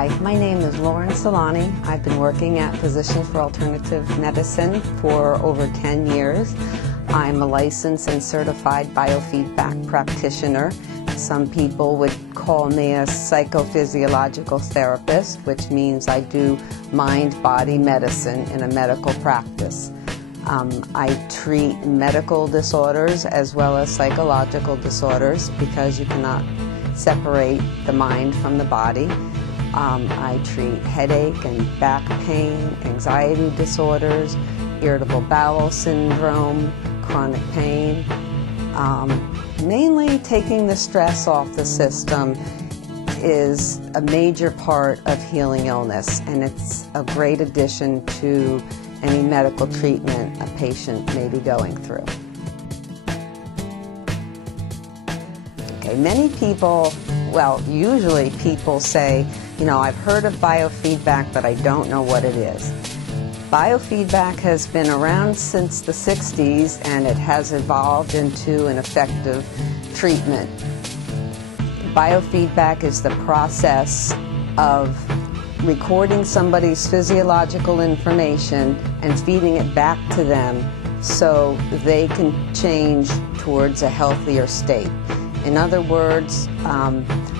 Hi, my name is Lauren Salani. I've been working at Physicians for Alternative Medicine for over 10 years. I'm a licensed and certified biofeedback practitioner. Some people would call me a psychophysiological therapist, which means I do mind-body medicine in a medical practice. I treat medical disorders as well as psychological disorders because you cannot separate the mind from the body. I treat headache and back pain, anxiety disorders, irritable bowel syndrome, chronic pain. Mainly taking the stress off the system is a major part of healing illness, and it's a great addition to any medical treatment a patient may be going through. Okay, many people, well, usually people say, you know, I've heard of biofeedback, but I don't know what it is. Biofeedback has been around since the 60s, and it has evolved into an effective treatment. Biofeedback is the process of recording somebody's physiological information and feeding it back to them so they can change towards a healthier state. In other words,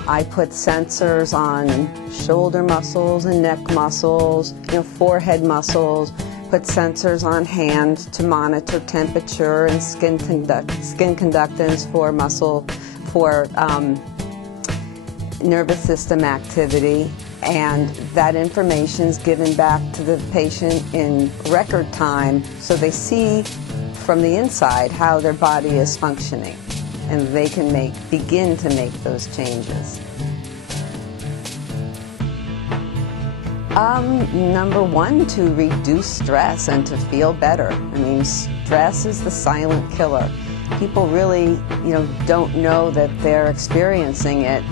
I put sensors on shoulder muscles and neck muscles, forehead muscles, put sensors on hands to monitor temperature and skin conductance for nervous system activity, and that information is given back to the patient in record time so they see from the inside how their body is functioning, and they can begin to make those changes. Number one, to reduce stress and to feel better. I mean, stress is the silent killer. People really, don't know that they're experiencing it.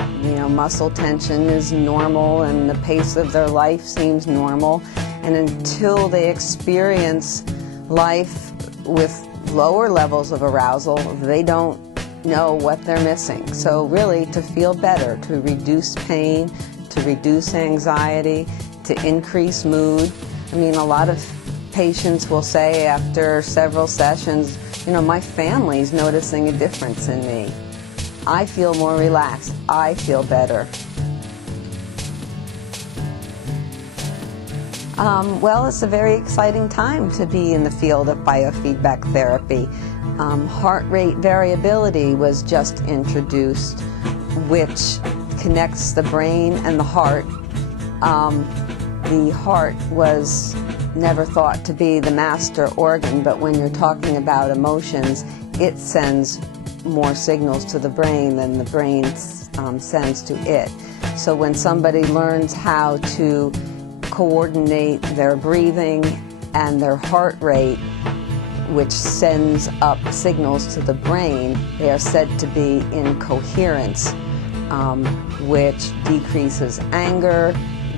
Muscle tension is normal and the pace of their life seems normal. And until they experience life with lower levels of arousal, they don't know what they're missing. So really, to feel better, to reduce pain, to reduce anxiety, to increase mood. I mean, a lot of patients will say after several sessions, my family's noticing a difference in me. I feel more relaxed. I feel better. Well, it's a very exciting time to be in the field of biofeedback therapy. Heart rate variability was just introduced, which connects the brain and the heart. The heart was never thought to be the master organ, but when you're talking about emotions, it sends more signals to the brain than the brain sends to it. So when somebody learns how to coordinate their breathing and their heart rate, which sends up signals to the brain, they are said to be in coherence, which decreases anger,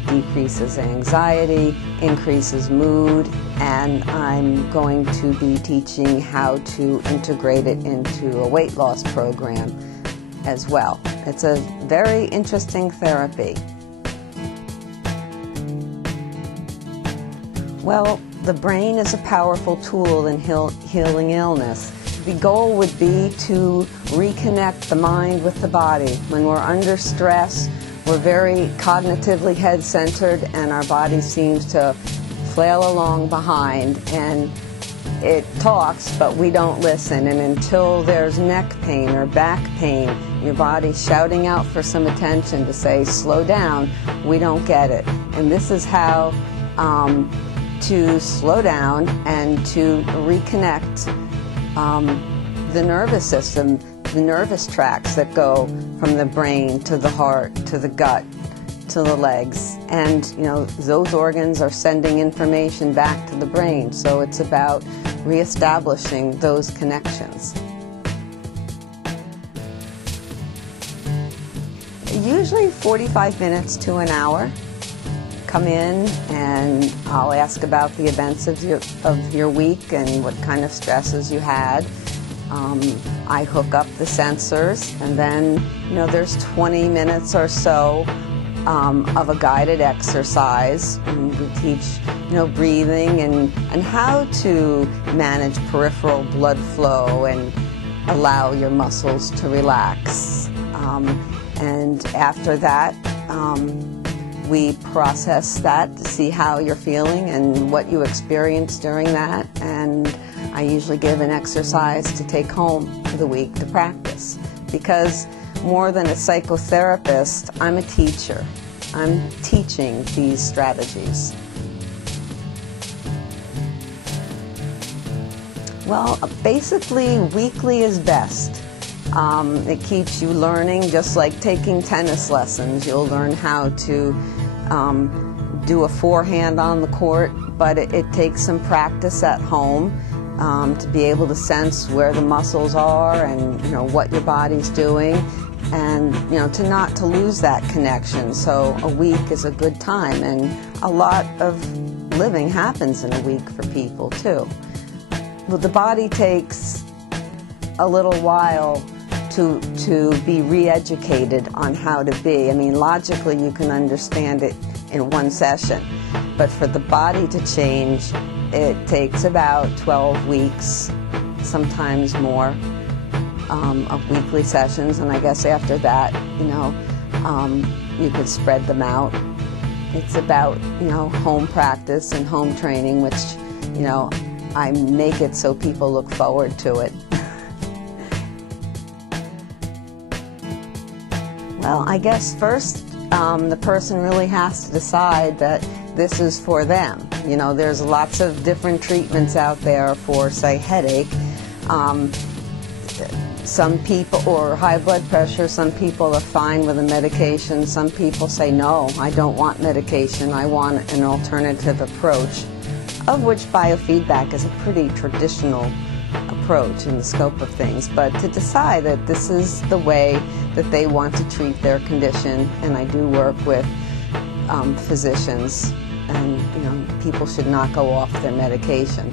decreases anxiety, increases mood, and I'm going to be teaching how to integrate it into a weight loss program as well. It's a very interesting therapy. Well, the brain is a powerful tool in healing illness. The goal would be to reconnect the mind with the body. When we're under stress, we're very cognitively head-centered, and our body seems to flail along behind, and it talks, but we don't listen. And until there's neck pain or back pain, your body's shouting out for some attention to say, slow down, we don't get it. And this is how to slow down and to reconnect the nervous system, the nervous tracts that go from the brain to the heart, to the gut, to the legs. And, those organs are sending information back to the brain. So it's about reestablishing those connections. Usually 45 minutes to an hour. Come in and I'll ask about the events of your week and what kind of stresses you had. I hook up the sensors, and then there's 20 minutes or so of a guided exercise. And we teach, breathing and how to manage peripheral blood flow and allow your muscles to relax. And after that, we process that to see how you're feeling and what you experienced during that. And I usually give an exercise to take home for the week to practice. Because more than a psychotherapist, I'm a teacher. I'm teaching these strategies. Well, basically, weekly is best. It keeps you learning, just like taking tennis lessons. You'll learn how to do a forehand on the court, but it takes some practice at home to be able to sense where the muscles are and what your body's doing, and to not lose that connection. So a week is a good time, and a lot of living happens in a week for people too. Well, the body takes a little while to be re-educated on how to be. I mean, logically you can understand it in one session, but for the body to change, it takes about 12 weeks, sometimes more, of weekly sessions. And I guess after that, you could spread them out. It's about, home practice and home training, which, I make it so people look forward to it. Well, I guess first the person really has to decide that this is for them. There's lots of different treatments out there for, say, headache. Some people, or high blood pressure, some people are fine with a medication. Some people say, no, I don't want medication. I want an alternative approach, of which biofeedback is a pretty traditional approach in the scope of things. But to decide that this is the way that they want to treat their condition, and I do work with physicians, and people should not go off their medication.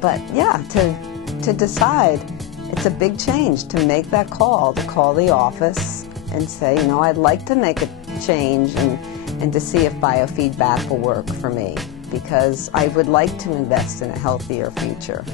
But yeah, to decide, it's a big change to make that call, to call the office and say, I'd like to make a change and to see if biofeedback will work for me, because I would like to invest in a healthier future.